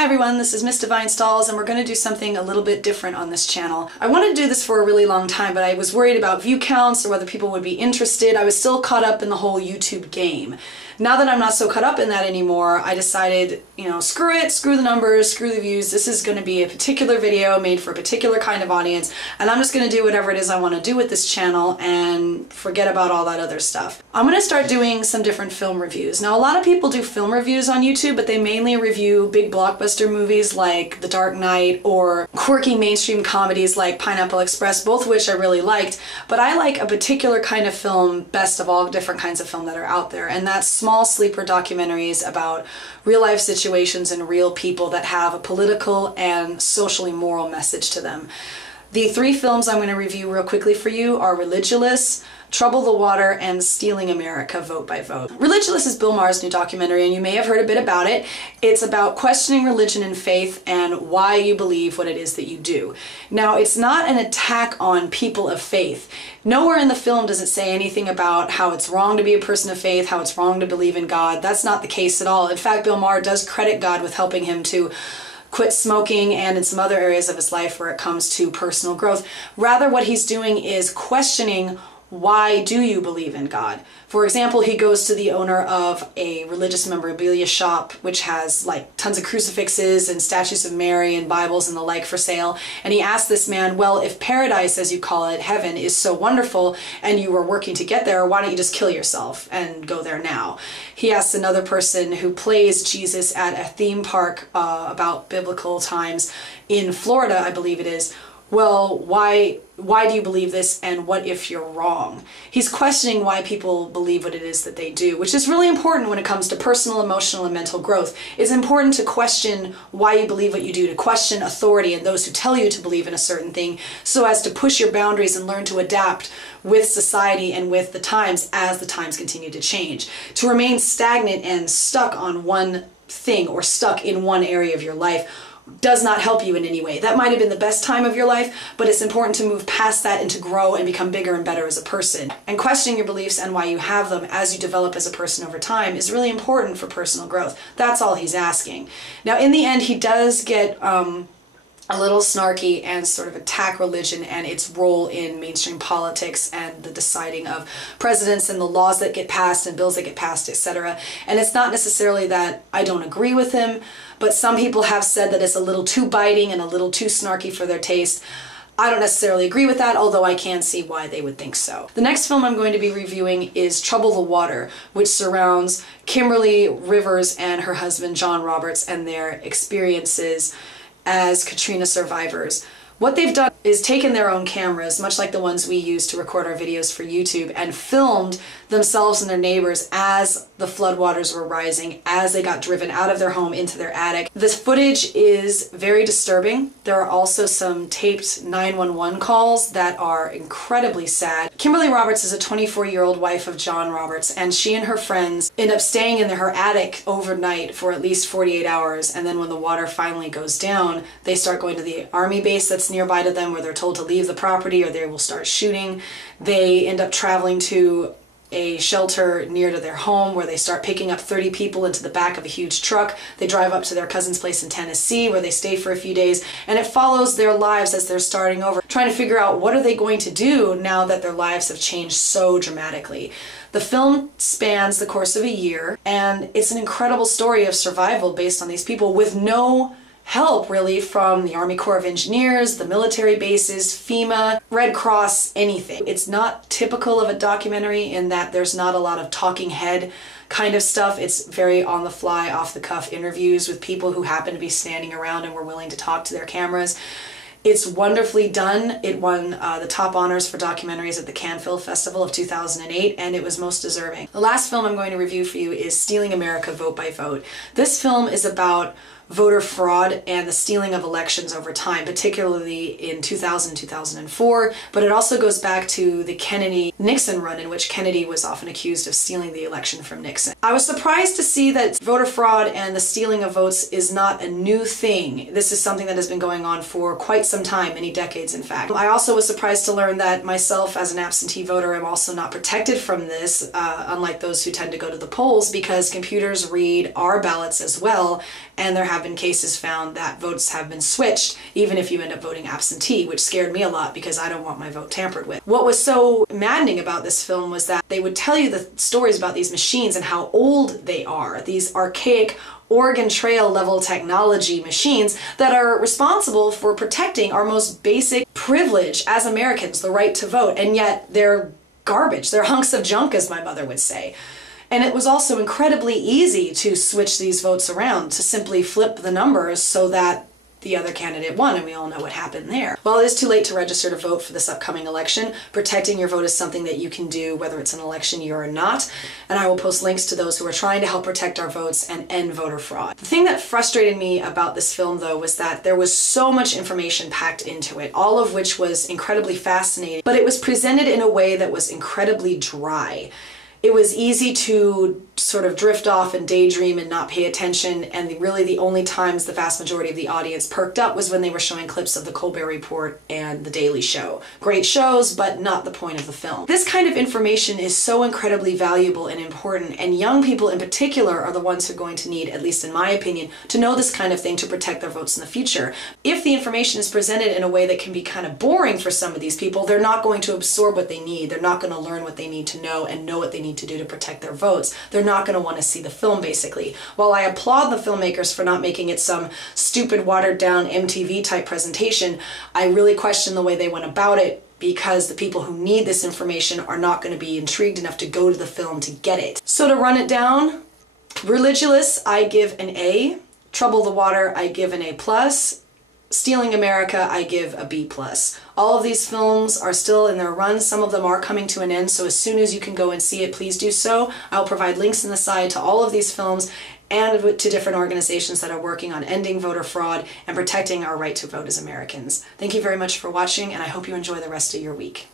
Hi everyone, this is missdivinestalls and we're going to do something a little bit different on this channel. I wanted to do this for a really long time, but I was worried about view counts or whether people would be interested. I was still caught up in the whole YouTube game. Now that I'm not so caught up in that anymore, I decided, screw it, screw the numbers, screw the views. This is going to be a particular video made for a particular kind of audience, and I'm just going to do whatever it is I want to do with this channel and forget about all that other stuff. I'm going to start doing some different film reviews. Now, a lot of people do film reviews on YouTube, but they mainly review big blockbuster movies like The Dark Knight or quirky mainstream comedies like Pineapple Express, both of which I really liked, but I like a particular kind of film best of all different kinds of film that are out there, and that's small sleeper documentaries about real life situations and real people that have a political and socially moral message to them. The three films I'm going to review real quickly for you are Religulous, Trouble the Water, and Stealing America Vote by Vote. Religulous is Bill Maher's new documentary, and you may have heard a bit about it. It's about questioning religion and faith and why you believe what it is that you do. Now, it's not an attack on people of faith. Nowhere in the film does it say anything about how it's wrong to be a person of faith, how it's wrong to believe in God. That's not the case at all. In fact, Bill Maher does credit God with helping him to quit smoking and in some other areas of his life where it comes to personal growth. Rather, what he's doing is questioning, why do you believe in God? For example, he goes to the owner of a religious memorabilia shop which has like tons of crucifixes and statues of Mary and Bibles and the like for sale, and he asks this man, well, if paradise, as you call it, heaven, is so wonderful and you were working to get there, why don't you just kill yourself and go there now? He asks another person who plays Jesus at a theme park about biblical times in Florida, I believe it is, well, why do you believe this, and what if you're wrong? He's questioning why people believe what it is that they do, which is really important when it comes to personal, emotional, and mental growth. It's important to question why you believe what you do, to question authority and those who tell you to believe in a certain thing, so as to push your boundaries and learn to adapt with society and with the times as the times continue to change. To remain stagnant and stuck on one thing or stuck in one area of your life does not help you in any way. That might have been the best time of your life, but it's important to move past that and to grow and become bigger and better as a person. And questioning your beliefs and why you have them as you develop as a person over time is really important for personal growth. That's all he's asking. Now, in the end, he does get a little snarky and sort of attack religion and its role in mainstream politics and the deciding of presidents and the laws that get passed and bills that get passed, etc. And it's not necessarily that I don't agree with him, but some people have said that it's a little too biting and a little too snarky for their taste. I don't necessarily agree with that, although I can see why they would think so. The next film I'm going to be reviewing is Trouble the Water, which surrounds Kimberly Rivers and her husband John Roberts and their experiences as Katrina survivors. What they've done is taken their own cameras, much like the ones we use to record our videos for YouTube, and filmed themselves and their neighbors as the floodwaters were rising, as they got driven out of their home into their attic. This footage is very disturbing. There are also some taped 911 calls that are incredibly sad. Kimberly Roberts is a 24-year-old wife of John Roberts, and she and her friends end up staying in her attic overnight for at least 48 hours, and then when the water finally goes down, they start going to the army base that's nearby to them where they're told to leave the property or they will start shooting. They end up traveling to a shelter near to their home where they start picking up 30 people into the back of a huge truck. They drive up to their cousin's place in Tennessee where they stay for a few days, and it follows their lives as they're starting over, trying to figure out what are they going to do now that their lives have changed so dramatically. The film spans the course of a year, and it's an incredible story of survival based on these people with no help really from the Army Corps of Engineers, the military bases, FEMA, Red Cross, anything. It's not typical of a documentary in that there's not a lot of talking head kind of stuff. It's very on the fly, off the cuff interviews with people who happen to be standing around and were willing to talk to their cameras. It's wonderfully done. It won the top honors for documentaries at the Cannes Film Festival of 2008, and it was most deserving. The last film I'm going to review for you is Stealing America Vote by Vote. This film is about voter fraud and the stealing of elections over time, particularly in 2000, 2004, but it also goes back to the Kennedy-Nixon run in which Kennedy was often accused of stealing the election from Nixon. I was surprised to see that voter fraud and the stealing of votes is not a new thing. This is something that has been going on for quite some time, many decades in fact. I also was surprised to learn that myself as an absentee voter am also not protected from this, unlike those who tend to go to the polls, because computers read our ballots as well, and they're having have been cases found that votes have been switched, even if you end up voting absentee, which scared me a lot because I don't want my vote tampered with. What was so maddening about this film was that they would tell you the stories about these machines and how old they are, these archaic Oregon Trail level technology machines that are responsible for protecting our most basic privilege as Americans, the right to vote, and yet they're garbage. They're hunks of junk, as my mother would say. And it was also incredibly easy to switch these votes around, to simply flip the numbers so that the other candidate won, and we all know what happened there. Well, it is too late to register to vote for this upcoming election. Protecting your vote is something that you can do whether it's an election year or not, and I will post links to those who are trying to help protect our votes and end voter fraud. The thing that frustrated me about this film, though, was that there was so much information packed into it, all of which was incredibly fascinating, but it was presented in a way that was incredibly dry. It was easy to sort of drift off and daydream and not pay attention, and really the only times the vast majority of the audience perked up was when they were showing clips of the Colbert Report and The Daily Show. Great shows, but not the point of the film. This kind of information is so incredibly valuable and important, and young people in particular are the ones who are going to need, at least in my opinion, to know this kind of thing to protect their votes in the future. If the information is presented in a way that can be kind of boring for some of these people, they're not going to absorb what they need. They're not going to learn what they need to know and know what they need to do to protect their votes. They're not going to want to see the film, basically. While I applaud the filmmakers for not making it some stupid, watered-down MTV type presentation, I really question the way they went about it, because the people who need this information are not going to be intrigued enough to go to the film to get it. So to run it down, Religulous, I give an A. Trouble the Water, I give an A+. Stealing America, I give a B+. All of these films are still in their run. Some of them are coming to an end, so as soon as you can go and see it, please do so. I'll provide links in the side to all of these films and to different organizations that are working on ending voter fraud and protecting our right to vote as Americans. Thank you very much for watching, and I hope you enjoy the rest of your week.